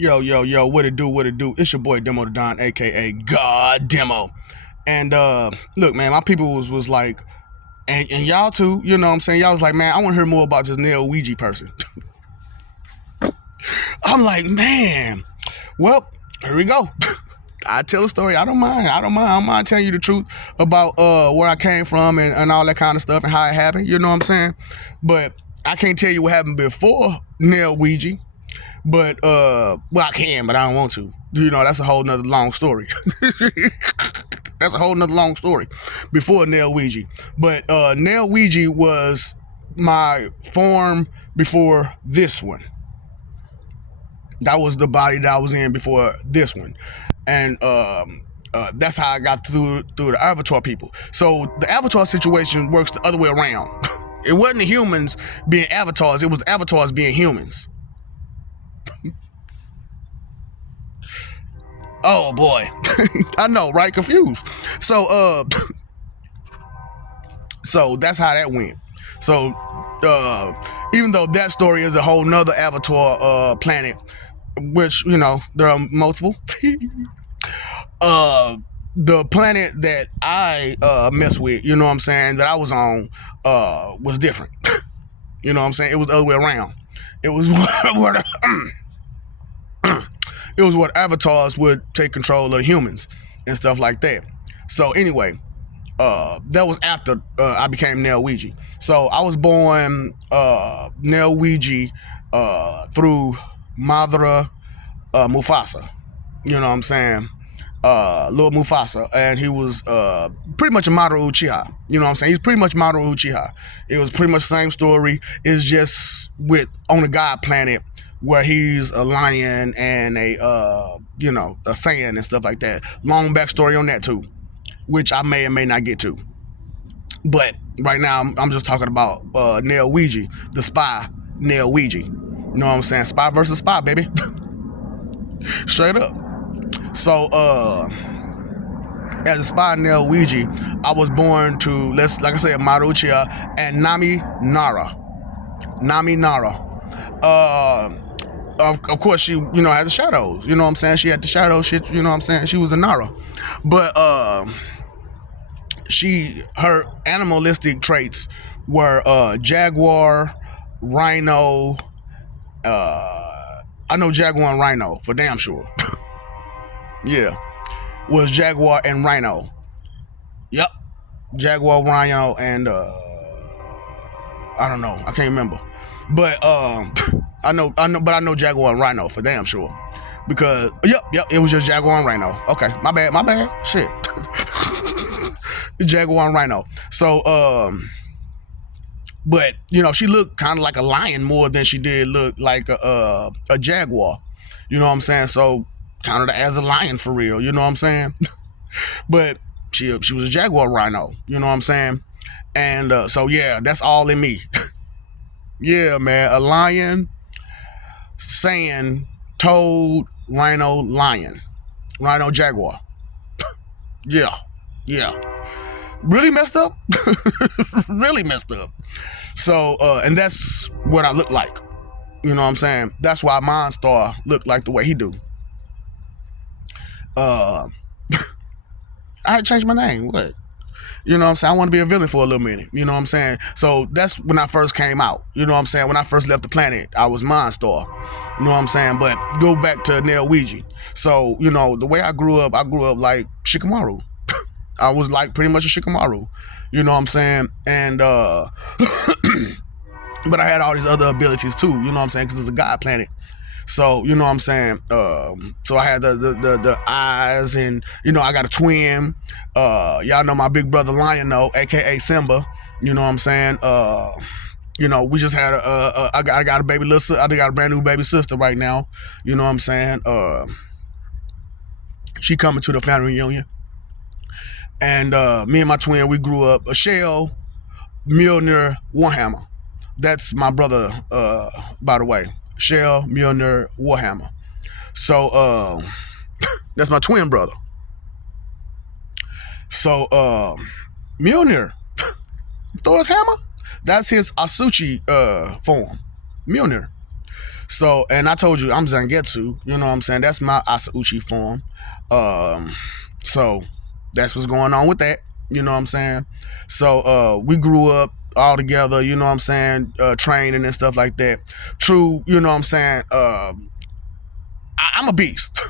Yo, yo, yo, what it do, what it do? It's your boy Demo the Don, aka God Demo. And look, man, my people was like, and y'all too, you know what I'm saying? Y'all was like, man, I want to hear more about this Neo Ouija person. I'm like, man, well, here we go. I tell a story. I don't mind. I don't mind telling you the truth about where I came from and all that kind of stuff and how it happened. You know what I'm saying? But I can't tell you what happened before Neo Ouija. But well, I can, but I don't want to. You know, that's a whole nother long story. That's a whole nother long story before Neo Ouija. But Neo Ouija was my form before this one. That was the body that I was in before this one. And that's how I got through the Avatar people. So the Avatar situation works the other way around. It wasn't the humans being avatars, it was the avatars being humans. Oh boy. I know, right? Confused. So so that's how that went. So even though that story is a whole nother Avatar planet, which, you know, there are multiple. The planet that I mess with, you know what I'm saying, that I was on, was different. You know what I'm saying? It was the other way around. It was what it was what avatars would take control of the humans and stuff like that. So anyway, that was after I became Neo Ouija. So I was born Neo Ouija through Madara Mufasa. You know what I'm saying? Lord Mufasa, and he was pretty much a Maru Uchiha. You know what I'm saying? He's pretty much Maru Uchiha. It was pretty much the same story. It's just with on a god planet where he's a lion and a you know, a Saiyan and stuff like that. Long backstory on that too, which I may or may not get to. But right now I'm just talking about Neo Ouija, the spy Neo Ouija. You know what I'm saying? Spy versus spy, baby. Straight up. So as a spy Neo Ouija, I was born to, like I said, Maruchia and Nami Nara. Nami Nara. Of course, she, you know, had the shadows. You know what I'm saying? She had the shadow shit. You know what I'm saying? She was a Nara, but her animalistic traits were jaguar, rhino. I know jaguar and rhino for damn sure. Yeah, was jaguar and rhino. Yep, jaguar, rhino, and I don't know. I can't remember, but I know jaguar and rhino for damn sure. Because yep, it was just jaguar and rhino. Okay, my bad. Shit. Jaguar and rhino. So but you know, she looked kind of like a lion more than she did look like a jaguar. You know what I'm saying? So counted as a lion for real. You know what I'm saying? But she was a jaguar rhino. You know what I'm saying? And so yeah, that's all in me. Yeah, man, a lion, sand, toad, rhino, lion, rhino, jaguar. Yeah. Really messed up. Really messed up. So and that's what I look like. You know what I'm saying? That's why Monstar looked like the way he do. I had to change my name. What? You know what I'm saying? I want to be a villain for a little minute. You know what I'm saying? So that's when I first came out. You know what I'm saying? When I first left the planet, I was Monstar. You know what I'm saying? But go back to Neo Ouija. So, you know, the way I grew up like Shikamaru. I was like pretty much a Shikamaru. You know what I'm saying? And but I had all these other abilities too. You know what I'm saying? Because it's a god planet. So, you know what I'm saying? So I had the eyes, and, you know, I got a twin. Y'all know my big brother Lion-O, aka Simba. You know what I'm saying? You know, we just had I got a baby little, I got a brand new baby sister right now. You know what I'm saying? She coming to the family reunion. And me and my twin, we grew up a Shell, Mjolnir, Warhammer. That's my brother, by the way. Shell, Mjolnir, Warhammer. So that's my twin brother. So Mjolnir, Thor's hammer, that's his Asuchi form, Mjolnir. So, and I told you I'm Zangetsu. You know what I'm saying? That's my Asauchi form. Um, so that's what's going on with that. You know what I'm saying? So we grew up all together. You know what I'm saying? Training and stuff like that. True. You know what I'm saying? I'm a beast.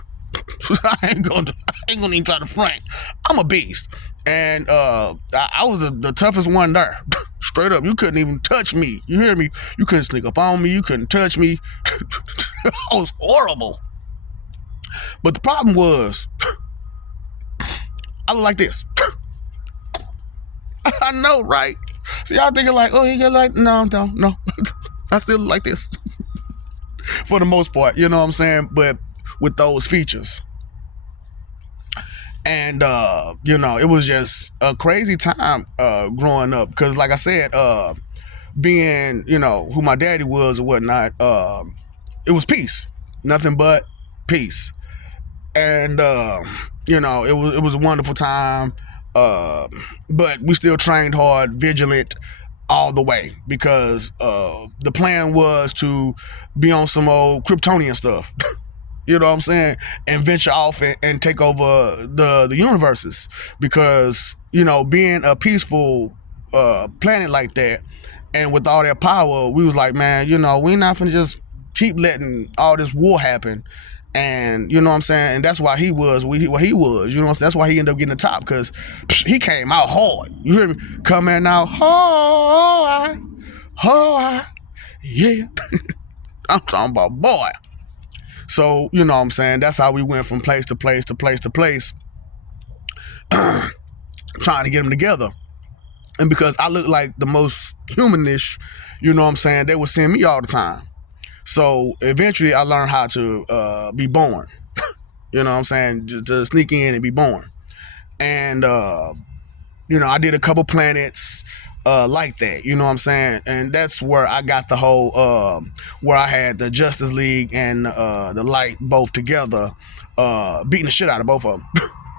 I ain't gonna even try to front. I'm a beast, and I was the toughest one there. Straight up, you couldn't even touch me. You hear me? You couldn't sneak up on me. You couldn't touch me. I was horrible. But the problem was, I look like this. I know, right? So y'all thinking like, oh, he get like, no. I still look like this for the most part. You know what I'm saying? But with those features. And it was just a crazy time growing up because, like I said, being who my daddy was or whatnot, it was peace, nothing but peace. And it was a wonderful time, but we still trained hard, vigilant all the way because the plan was to be on some old Kryptonian stuff. You know what I'm saying? And venture off and take over the universes. Because, being a peaceful planet like that and with all that power, we was like, man, we not finna just keep letting all this war happen. And, you know what I'm saying? And that's why he was what he was. You know what I'm saying? That's why he ended up getting the top because he came out hard. You hear me? Coming out hard. Yeah. I'm talking about boy. So, you know what I'm saying? That's how we went from place to place to place to place, trying to get them together. And because I look like the most humanish, you know what I'm saying, they would send me all the time. So eventually I learned how to be born. You know what I'm saying? To sneak in and be born. And, I did a couple planets like that, you know what I'm saying? And that's where I got the whole, where I had the Justice League and the Light both together, beating the shit out of both of them.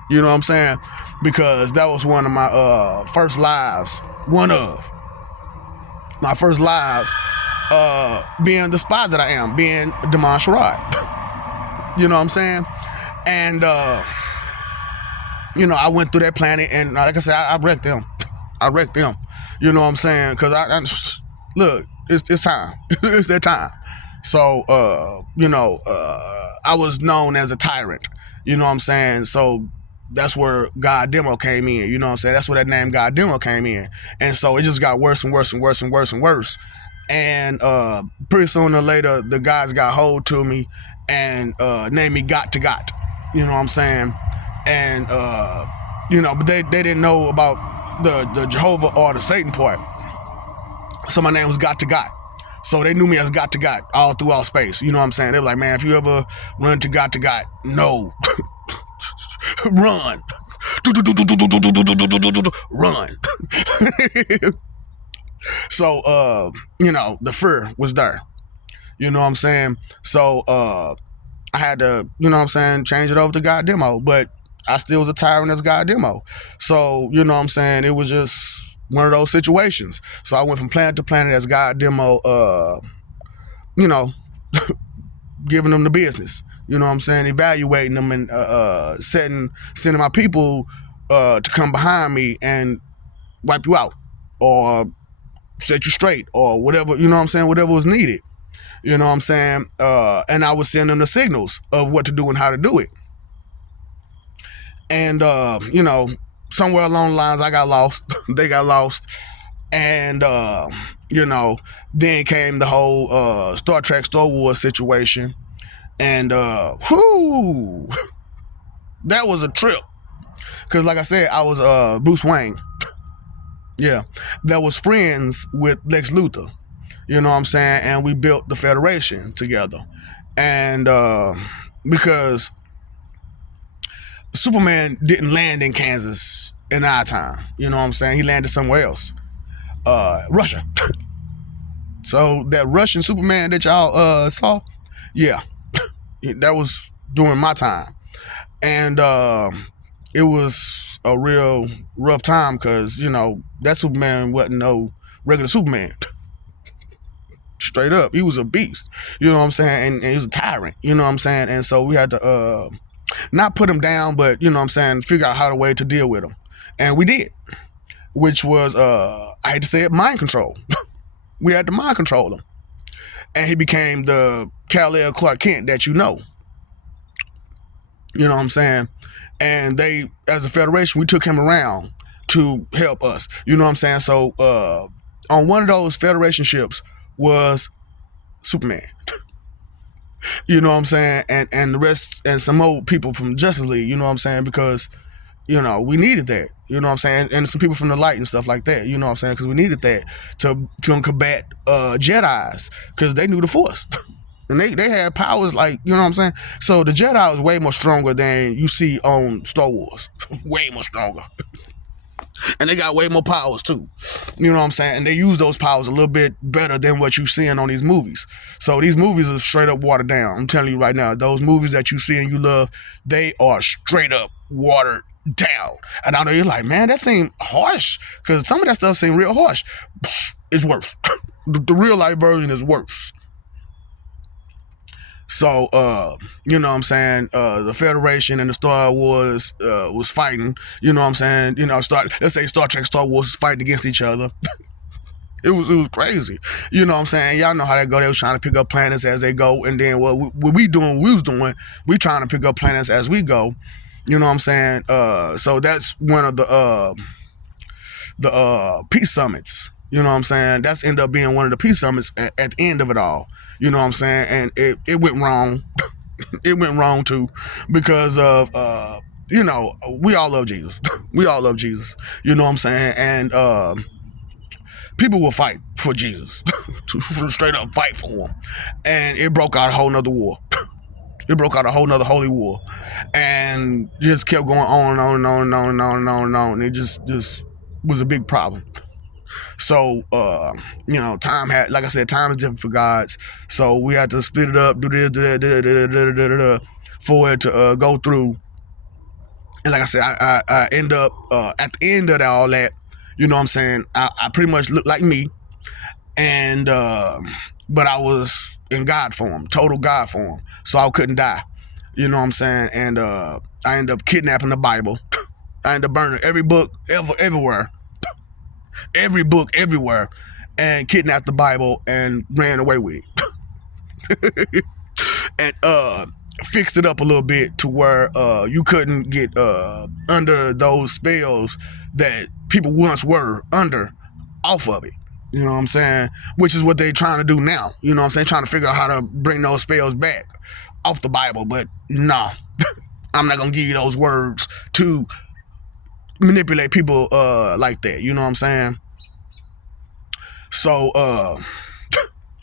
You know what I'm saying? Because that was one of my first lives, being the spy that I am, being Damon Sherrod. You know what I'm saying? And, I went through that planet and like I said, I wrecked them. You know what I'm saying? Because I look, it's time. It's that time. So, I was known as a tyrant. You know what I'm saying? So that's where God Demo came in. You know what I'm saying? That's where that name God Demo came in. And so it just got worse and worse and worse and worse and worse. And pretty sooner or later, the guys got hold to me and named me Got to Got. You know what I'm saying? And, but they didn't know about the Jehovah or the Satan part. So my name was Got to Got. So they knew me as Got to Got all throughout space. You know what I'm saying? They were like, man, if you ever run to Got, no. Run. Run. So, the fear was there. You know what I'm saying? So I had to, change it over to God Demo. But I still was a tyrant as God Demo. So, you know what I'm saying? It was just one of those situations. So I went from planet to planet as God Demo, giving them the business. You know what I'm saying? Evaluating them and sending my people to come behind me and wipe you out or set you straight or whatever, you know what I'm saying? Whatever was needed. You know what I'm saying? And I would send them the signals of what to do and how to do it. And, somewhere along the lines, I got lost. They got lost. And, then came the whole Star Trek, Star Wars situation. And, that was a trip. Because, like I said, I was Bruce Wayne. Yeah. That was friends with Lex Luthor. You know what I'm saying? And we built the Federation together. And because Superman didn't land in Kansas in our time. You know what I'm saying? He landed somewhere else. Russia. So that Russian Superman that y'all saw, yeah, that was during my time. And it was a real rough time because, that Superman wasn't no regular Superman. straight up. He was a beast. You know what I'm saying? And he was a tyrant. You know what I'm saying? And so we had to not put him down, but you know what I'm saying, figure out how to way to deal with him. And we did, which was I hate to say it, mind control. We had to mind control him. And he became the Kal-El Clark Kent that you know. You know what I'm saying? And they, as a federation, we took him around to help us. You know what I'm saying? So on one of those federation ships was Superman. You know what I'm saying? And the rest, and some old people from Justice League, you know what I'm saying? Because, you know, we needed that. You know what I'm saying? And some people from the light and stuff like that. You know what I'm saying? Because we needed that to combat Jedis, because they knew the Force. And they had powers like, you know what I'm saying? So the Jedi was way more stronger than you see on Star Wars. Way more stronger. And they got way more powers too. You know what I'm saying? And they use those powers a little bit better than what you're seeing on these movies. So these movies are straight up watered down. I'm telling you right now, those movies that you see and you love, they are straight up watered down. And I know you're like, man, that seemed harsh. Because some of that stuff seemed real harsh. It's worse. The real life version is worse. So, you know what I'm saying, the Federation and the Star Wars was fighting, you know what I'm saying, you know, let's say Star Trek, Star Wars was fighting against each other. It was crazy. You know what I'm saying? Y'all know how that go. They was trying to pick up planets as they go, and then what we trying to pick up planets as we go. You know what I'm saying? So that's one of the peace summits. You know what I'm saying? That's ended up being one of the peace summits at the end of it all. You know what I'm saying? And it went wrong. It went wrong too, because of you know, we all love Jesus. We all love Jesus. You know what I'm saying? And people will fight for Jesus. Straight up fight for him. And it broke out a whole nother war. It broke out a whole nother holy war. And just kept going on and on and on and on and on and on and on. And it just was a big problem. So, you know, time is different for gods. So we had to split it up, do this, for it to go through. And like I said, I end up, at the end of all that, you know what I'm saying, I pretty much looked like me. And, but I was in God form, total God form. So I couldn't die. You know what I'm saying? And I ended up kidnapping the Bible. I ended up burning every book everywhere. Every book everywhere, and kidnapped the Bible and ran away with it. And fixed it up a little bit to where you couldn't get under those spells that people once were under off of it. You know what I'm saying? Which is what they're trying to do now. You know what I'm saying? Trying to figure out how to bring those spells back off the Bible. But nah, I'm not going to give you those words to manipulate people like that. You know what I'm saying? So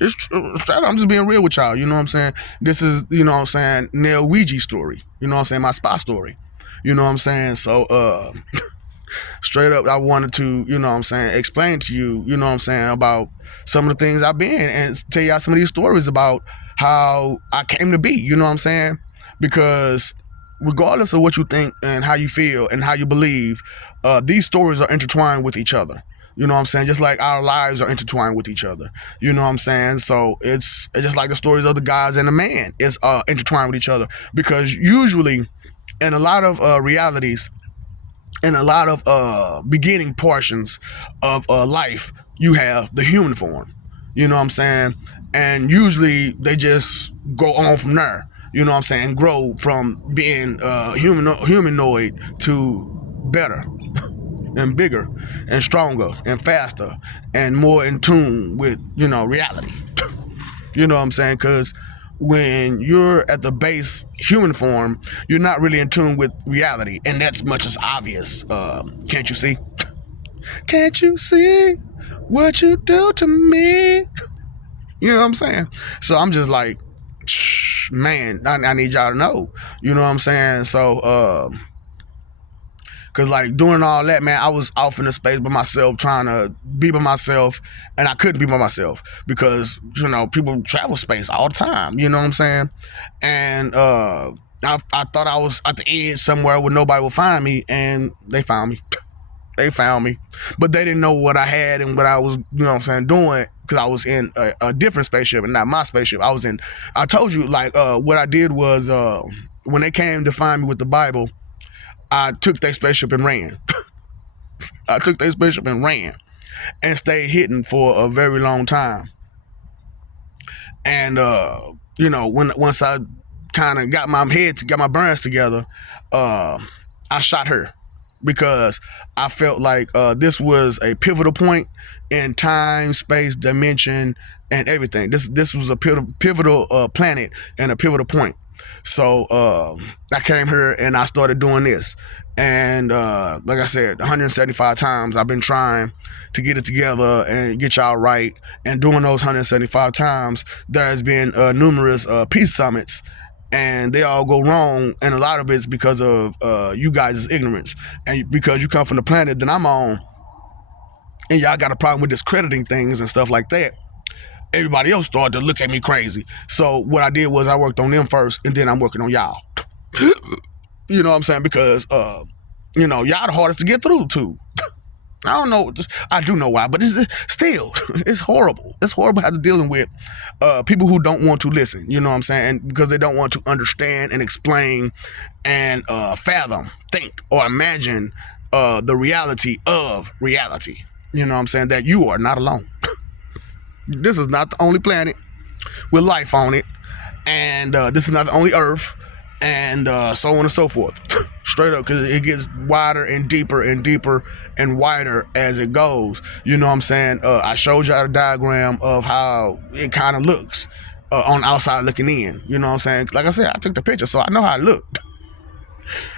it's straight up, I'm just being real with y'all. You know what I'm saying? This is, you know what I'm saying, Nell Ouija story. You know what I'm saying? My spy story. You know what I'm saying? So straight up, I wanted to, you know what I'm saying, explain to you, you know what I'm saying, about some of the things I've been, and tell y'all some of these stories about how I came to be. You know what I'm saying? Because regardless of what you think and how you feel and how you believe, these stories are intertwined with each other. You know what I'm saying? Just like our lives are intertwined with each other. You know what I'm saying? So it's just like the stories of the gods and the man is intertwined with each other. Because usually in a lot of realities, in a lot of beginning portions of life, you have the human form. You know what I'm saying? And usually they just go on from there. You know what I'm saying? Grow from being humanoid to better and bigger and stronger and faster and more in tune with, you know, reality. You know what I'm saying? Because when you're at the base human form, you're not really in tune with reality. And that's much as obvious. Can't you see? Can't you see what you do to me? You know what I'm saying? So I'm just like, man, I need y'all to know. You know what I'm saying? So, because like doing all that, man, I was off in the space by myself, trying to be by myself, and I couldn't be by myself because, you know, people travel space all the time. You know what I'm saying? And I thought I was at the edge somewhere where nobody would find me, and they found me. They found me. But they didn't know what I had and what I was, you know what I'm saying, doing because I was in a different spaceship and not my spaceship. I told you, like, what I did was, when they came to find me with the Bible, I took their spaceship and ran. I took their spaceship and ran and stayed hidden for a very long time. And, once I kind of got my brains together, I shot her because I felt like this was a pivotal point in time, space, dimension, and everything. This was a pivotal planet and a pivotal point. So I came here and I started doing this. And like I said, 175 times I've been trying to get it together and get y'all right. And doing those 175 times, there has been numerous peace summits. And they all go wrong, and a lot of it's because of you guys' ignorance, and because you come from the planet that I'm on, and y'all got a problem with discrediting things and stuff like that. Everybody else started to look at me crazy. So what I did was I worked on them first, and then I'm working on y'all. You know what I'm saying? Because y'all the hardest to get through to. I don't know. I do know why, but it's horrible. It's horrible how to dealing with people who don't want to listen. You know what I'm saying? And because they don't want to understand and explain and fathom, think, or imagine the reality of reality. You know what I'm saying? That you are not alone. This is not the only planet with life on it, and this is not the only Earth, and so on and so forth. Straight up, because it gets wider and deeper and deeper and wider as it goes. You know what I'm saying? I showed y'all a diagram of how it kind of looks on the outside looking in. You know what I'm saying? Like I said, I took the picture, so I know how it looked.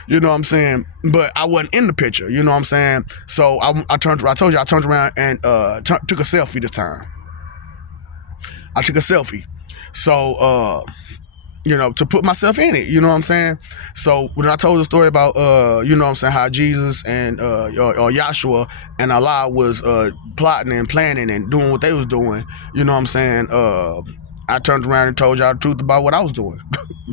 You know what I'm saying? But I wasn't in the picture. You know what I'm saying? So I turned around and took a selfie this time. I took a selfie. So, to put myself in it, you know what I'm saying? So when I told the story about, how Jesus and or Yahshua and Allah was plotting and planning and doing what they was doing, you know what I'm saying? I turned around and told y'all the truth about what I was doing,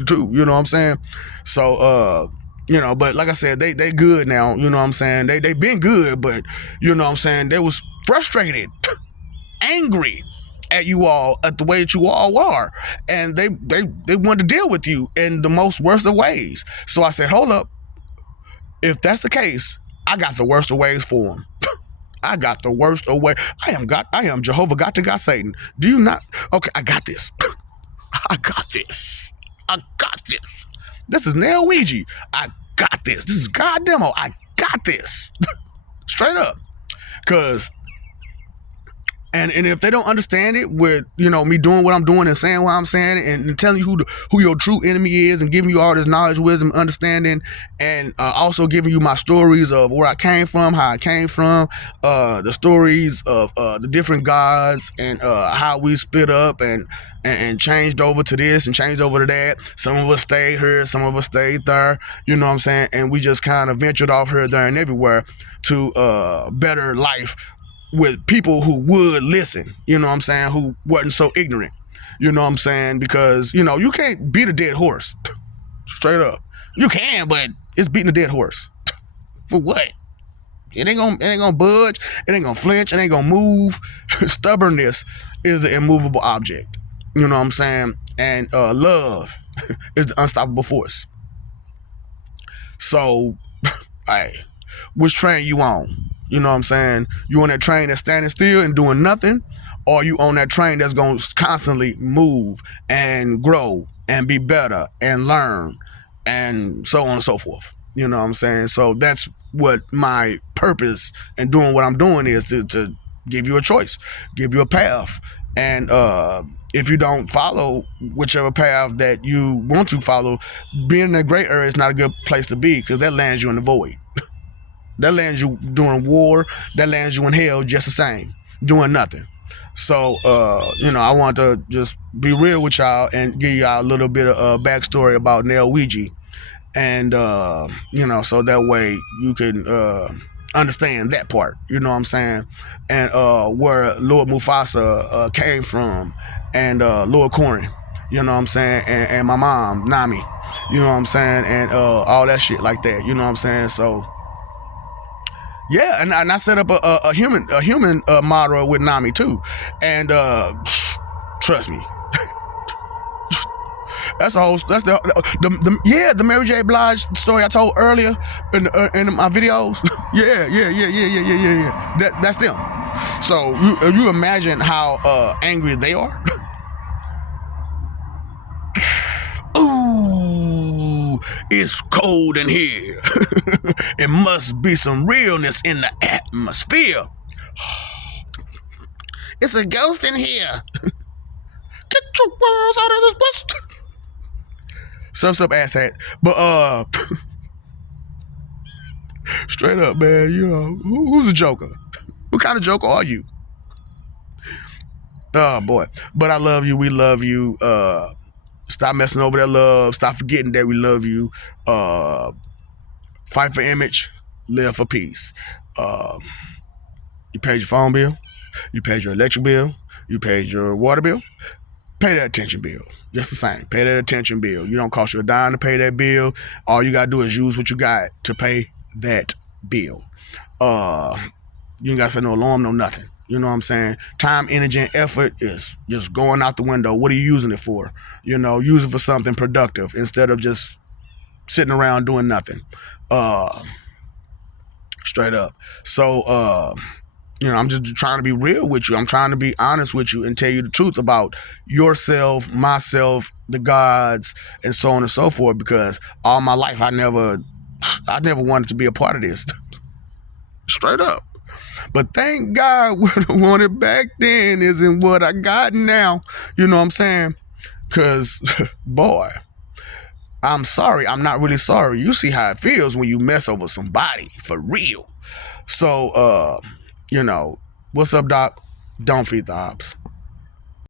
too, you know what I'm saying? So, but like I said, they good now, you know what I'm saying? They been good, but, you know what I'm saying? They was frustrated, angry at you all, at the way that you all are, and they wanted to deal with you in the most worst of ways. So I said, hold up, if that's the case, I got the worst of ways for them. I got the worst of way. I am Jehovah God to God Satan. Do you not? Okay, I got this. I got this. This is Nell Ouija. I got this. This is God Demo. I got this. Straight up. Cause And if they don't understand it with, me doing what I'm doing and saying what I'm saying and telling you who your true enemy is and giving you all this knowledge, wisdom, understanding, and also giving you my stories of where I came from, how I came from, the stories of the different gods and how we split up and changed over to this and changed over to that. Some of us stayed here, some of us stayed there, you know what I'm saying? And we just kind of ventured off here, there, and everywhere to better life with people who would listen, you know what I'm saying, who wasn't so ignorant, you know what I'm saying, because, you can't beat a dead horse, straight up. You can, but it's beating a dead horse. For what? It ain't gonna budge, it ain't gonna flinch, it ain't gonna move. Stubbornness is an immovable object, you know what I'm saying, and love is the unstoppable force. So, hey, which train you on? You know what I'm saying? You on that train that's standing still and doing nothing, or you on that train that's going to constantly move and grow and be better and learn and so on and so forth. You know what I'm saying? So that's what my purpose in doing what I'm doing is, to give you a choice, give you a path. And if you don't follow whichever path that you want to follow, being in a gray area is not a good place to be, because that lands you in the void. That lands you doing war. That lands you in hell just the same, doing nothing. So, I want to just be real with y'all and give y'all a little bit of backstory about Nell Ouija. And, so that way you can understand that part, you know what I'm saying? And where Lord Mufasa came from, and Lord Corrin, you know what I'm saying? And my mom, Nami, you know what I'm saying? And all that shit like that, you know what I'm saying? So, Yeah, and I set up a human model with Nami too, and trust me, that's the Mary J. Blige story I told earlier in my videos. Yeah. That's them. So you imagine how angry they are. Ooh, it's cold in here. It must be some realness in the atmosphere. It's a ghost in here. Get your ass out of this bus. Surf's up, asshat. But straight up, man, you know, who's a joker? What kind of joker are you? Oh boy. But I love you, we love you. Stop messing over that love. Stop forgetting that we love you. Fight for image, live for peace. You paid your phone bill, you paid your electric bill, you paid your water bill, pay that attention bill. Just the same. Pay that attention bill. You don't cost you a dime to pay that bill. All you gotta do is use what you got to pay that bill. You ain't gotta set no alarm, no nothing. You know what I'm saying? Time, energy, and effort is just going out the window. What are you using it for? You know, use it for something productive instead of just sitting around doing nothing. Straight up. So, you know, I'm just trying to be real with you. I'm trying to be honest with you and tell you the truth about yourself, myself, the gods, and so on and so forth. Because all my life, I never wanted to be a part of this. Straight up. But thank God what I wanted back then isn't what I got now. You know what I'm saying? Because, boy, I'm sorry. I'm not really sorry. You see how it feels when you mess over somebody for real. So, you know, what's up, Doc? Don't feed the ops.